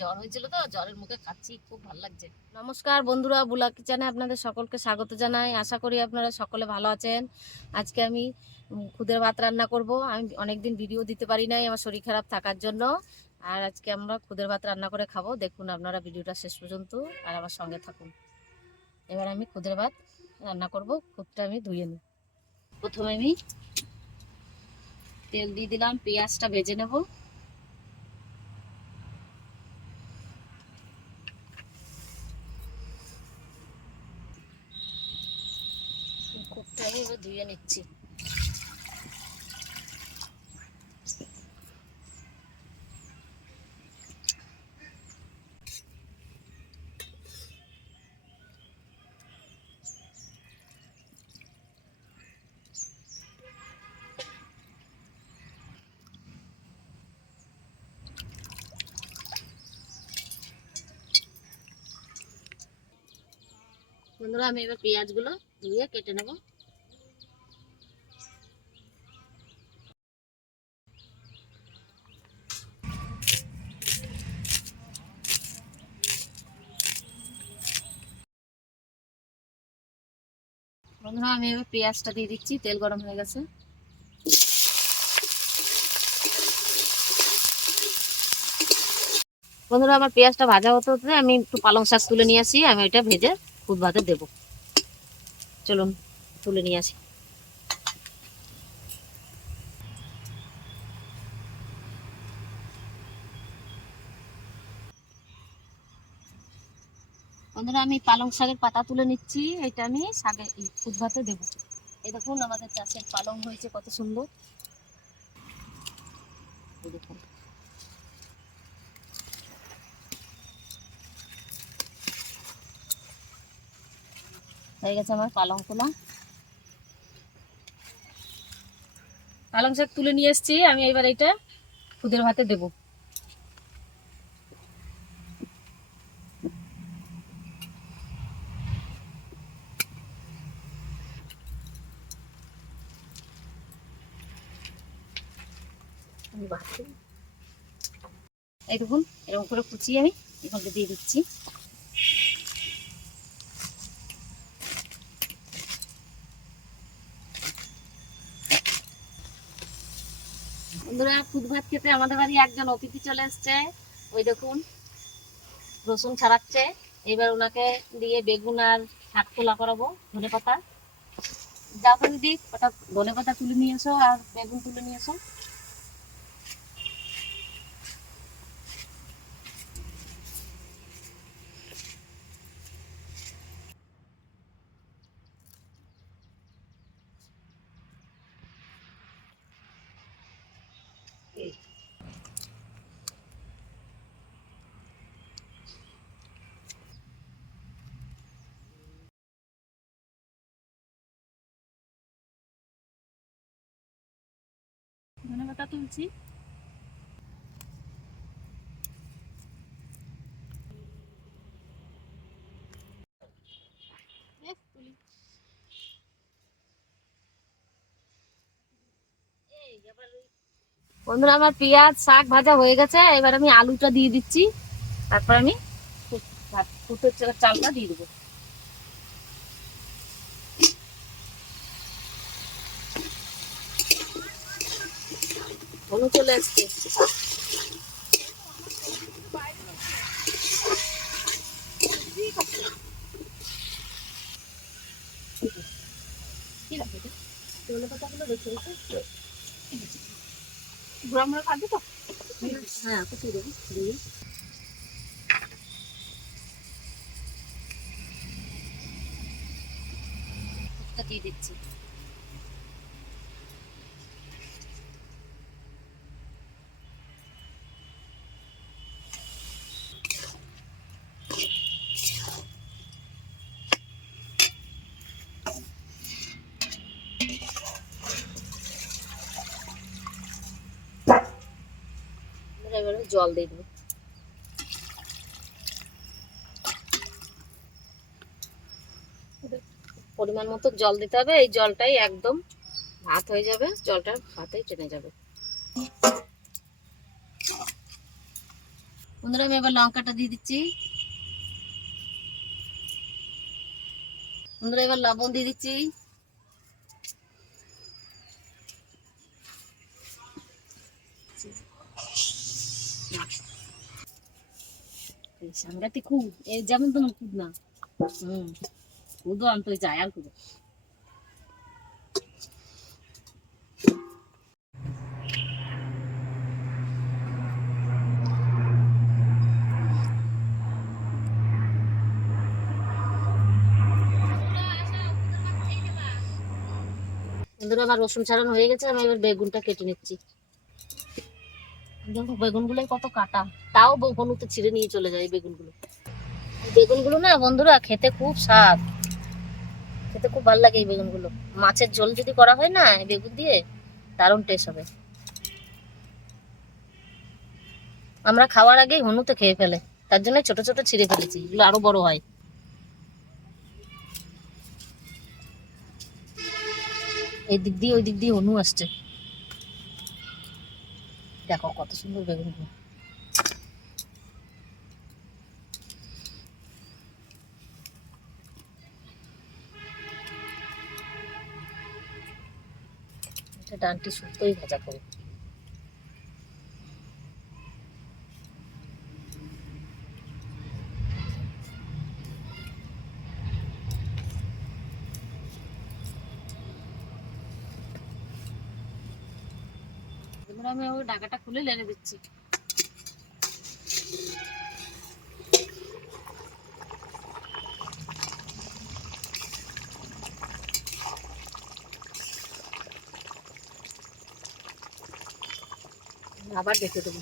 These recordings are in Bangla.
জ্বর হয়েছিল তো, জ্বরের মুখে খাচ্ছি, খুব ভালো লাগছে। নমস্কার বন্ধুরা, বুলা কিচেনে আপনাদের সকলকে স্বাগত জানাই। আশা করি আপনারা সকলে ভালো আছেন। আজকে আমি খুদের ভাত রান্না করব। আমি অনেকদিন ভিডিও দিতে পারি নাই আমার শরীর খারাপ থাকার জন্য। আর আজকে আমরা খুদের ভাত রান্না করে খাবো। দেখুন আপনারা ভিডিওটা শেষ পর্যন্ত আর আমার সঙ্গে থাকুন। এবার আমি খুদের ভাত রান্না করব। খুদটা আমি ধুয়ে নিই। প্রথমে আমি তেল দিয়ে দিলাম, পেঁয়াজটা ভেজে নেব। খুদটা আমি এবার ধুয়ে নিচ্ছি। বন্ধুরা, আমি এবার পেঁয়াজগুলো ধুয়ে কেটে নেব। বন্ধুরা, আমি এবার পেঁয়াজটা দিয়ে দিচ্ছি। তেল গরম হয়ে গেছে। বন্ধুরা, আমার পেঁয়াজটা ভাজা হতে হতে আমি একটু পালং শাক তুলে নিয়ে আসি। আমি ওইটা ভেজে খুদ ভাতে দেবো। চলুন তুলে নিয়ে আসি। বন্ধুরা, আমি পালং শাকের পাতা তুলে নিচ্ছি। এটা আমি শাকে খুদ ভাতে দেবো। এই দেখুন আমাদের চাষের পালং হয়েছে কত সুন্দর। দেখুন হয়ে গেছে আমার পালং তোলা। পালং শাক তুলে নিয়ে এসেছি। আমি এবার এটা খুদের ভাতে দেবো। এই দেখুন এরকম করে কুচিয়ে আমি এখানে দিয়ে দিচ্ছি। বন্ধুরা, খুদ ভাত খেতে আমাদের বাড়ি একজন অতিথি চলে এসছে। ওই দেখুন রসুন ছাড়াচ্ছে। এবার ওনাকে দিয়ে বেগুন আর শাক তোলা করাবো। ধনে পাতা যাও তো দিদি, ওটা ধনে পাতা তুলে নিয়ে এসো আর বেগুন তুলে নিয়ে এসো। ধনে পাতা তুলছি। বন্ধুরা, আমার পেঁয়াজ শাক ভাজা হয়ে গেছে। এবার আমি আলুটা দিয়ে দিচ্ছি। তারপর আমি ফুটের চালটা দিয়ে দেবো। চলে আসছে। হ্যাঁ, কুচিয়ে দেবো। দিয়ে দিচ্ছি। এবারে জল দিয়ে দেবো। পরিমাণ মতো জল দিতে হবে। এই জলটাই একদম ভাত হয়ে যাবে। জলটা ভাতেই টেনে যাবে। বন্ধুরা আমি এবার লঙ্কাটা দিয়ে দিচ্ছি। বন্ধুরা এবার লবণ দিয়ে দিচ্ছি। সাংঘাতিক খুব যেমন তোমার খুব না খুদও আনতে যায় আর খুব। বন্ধুরা আমার রসুন ছাড়ানো হয়ে গেছে, আমি এবার বেগুনটা কেটে নিচ্ছি। দেখো বেগুনগুলো কত কাটা, তাও হনুতে ছিঁড়ে নিয়ে চলে যায় এই বেগুনগুলো। বেগুনগুলো না বন্ধুরা খেতে খুব স্বাদ, খেতে খুব ভালো লাগে এই বেগুনগুলো। মাছের ঝোল যদি করা হয় না বেগুন দিয়ে, দারুণ টেস্ট হবে। আমরা খাওয়ার আগেই হনুতে খেয়ে ফেলে, তার জন্য ছোট ছোট ছিঁড়ে ফেলেছি, এগুলো আরো বড় হয়। এই দিক দিয়ে ওই দিক দিয়ে হনু আসছে, দেখো কত সুন্দর বেগুনগুলো। এটা ডানটি শুক্তোই ভাজা করবো। এবার আমি ওই ঢাকাটা খুলে লেনে দিচ্ছি। আবার দেখে দেবো।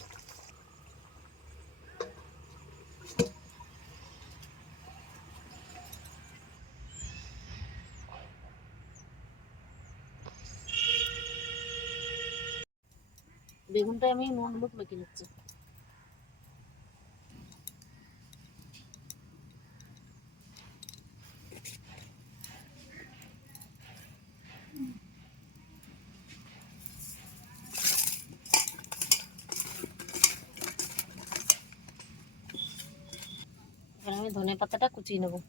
বেগুনটা আমি নুন হলুদ মেখে নিচ্ছি। এবার আমি ধনে পাতাটা কুচিয়ে নেবো।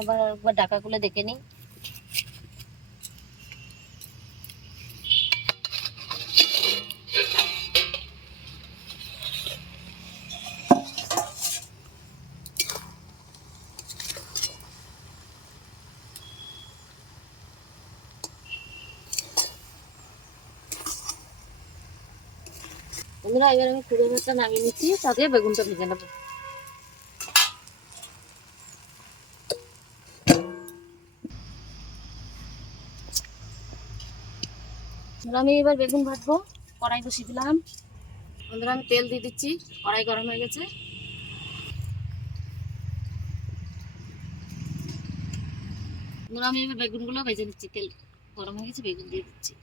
আবার একবার ঢাকা খুলে দেখে নিই। বন্ধুরা এবার আমি খুঁড়ো ভাতটা নামিয়ে নিচ্ছি, তাতে বেগুনটা ভেজে নেবো। আমি এবার বেগুন ভাজবো, কড়াই বসিয়ে দিলাম। বন্ধুরা আমি তেল দিয়ে দিচ্ছি, কড়াই গরম হয়ে গেছে। বন্ধুরা আমি এবার বেগুনগুলো ভেজে নিচ্ছি, তেল গরম হয়ে গেছে, বেগুন দিয়ে দিচ্ছি।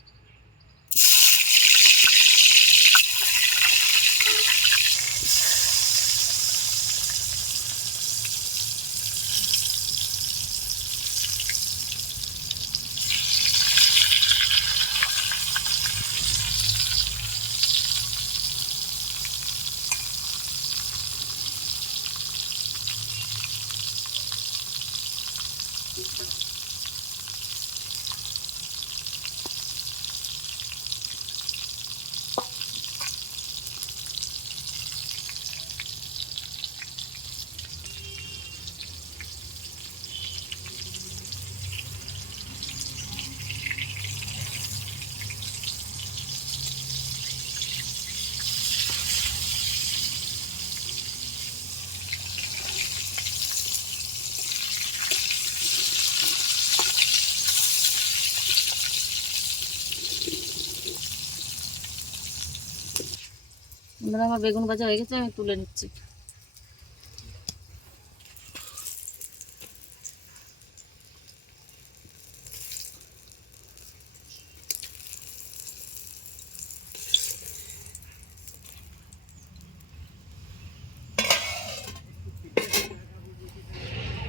বন্ধুরা আমার বেগুন ভাজা হয়ে গেছে, আমি তুলে নিচ্ছি।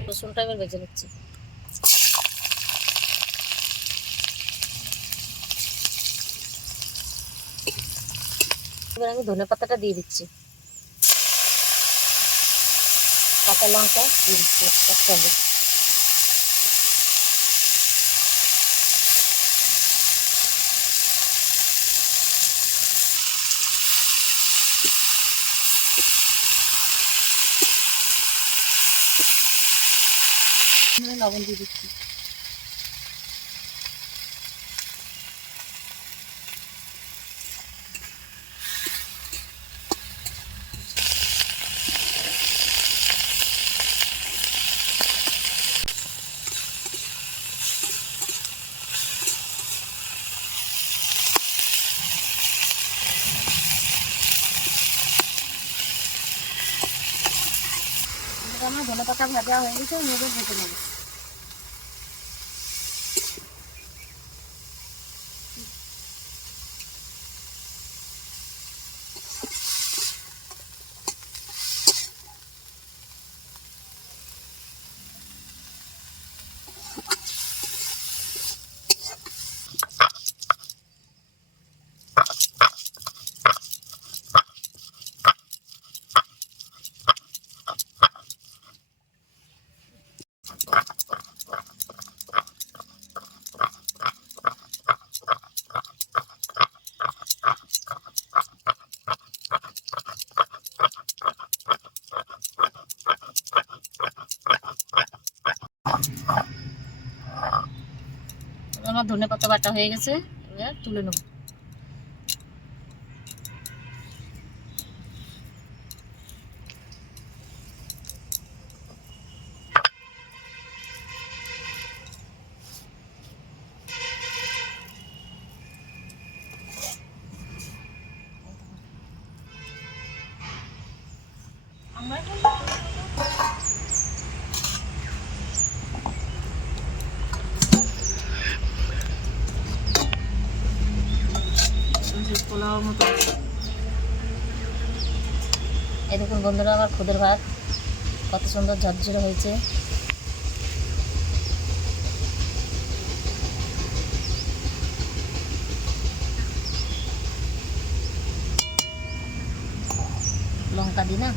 রসুনটা এবার ভেজে নিচ্ছি। এবার আমি ধনে পাতাটা দিয়ে দিচ্ছি, কাঁচা লঙ্কা দিয়ে দিচ্ছি একসঙ্গে। লবণ দিয়ে দিচ্ছি। আমার ধনে পাতা ভাজা হয়ে গেছে, আমি এবার ভেজে নেব। আমার ধনে পাতা বাটা হয়ে গেছে, এবার তুলে নেব। এই দেখুন বন্ধুরা, আমার খুদের ভাত কত সুন্দর ঝরঝরে হয়েছে। লঙ্কা দিই না,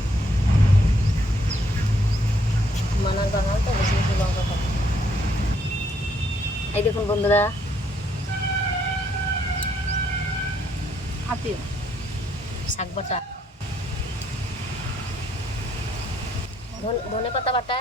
মানার বাঙাল তো বেশি বেশি লঙ্কা খাবে। এই দেখুন বন্ধুরা, শাক বাটা, ধনে পাতা বাটা,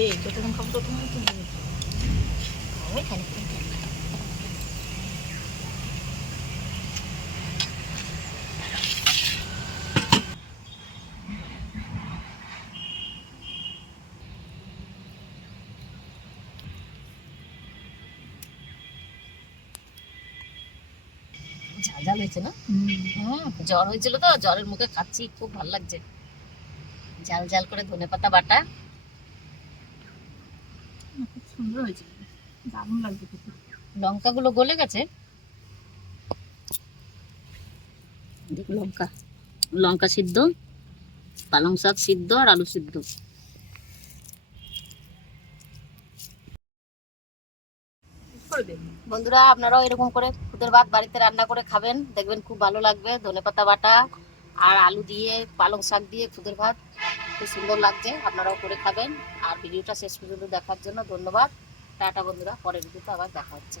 এই যতক্ষণ খাবো ততক্ষণ খাই। ঝাল ঝাল হয়েছে না? জ্বর হয়েছিল তো, জ্বরের মুখে খাচ্ছি, খুব ভালো লাগছে। ঝাল ঝাল করে ধনে পাতা বাটা, খুব সুন্দর হয়েছে, দারুণ লাগছে। লঙ্কাগুলো গলে গেছে, লঙ্কা লঙ্কা সিদ্ধ, পালং শাক সিদ্ধ আর আলু সিদ্ধ। বন্ধুরা আপনারাও এরকম করে খুদের ভাত বাড়িতে রান্না করে খাবেন, দেখবেন খুব ভালো লাগবে। ধনেপাতা বাটা আর আলু দিয়ে, পালং শাক দিয়ে খুদের ভাত খুব সুন্দর লাগছে, আপনারাও করে খাবেন। আর ভিডিওটা শেষ পর্যন্ত দেখার জন্য ধন্যবাদ। টাটা বন্ধুরা, পরের ভিডিওতে আবার দেখা হচ্ছে।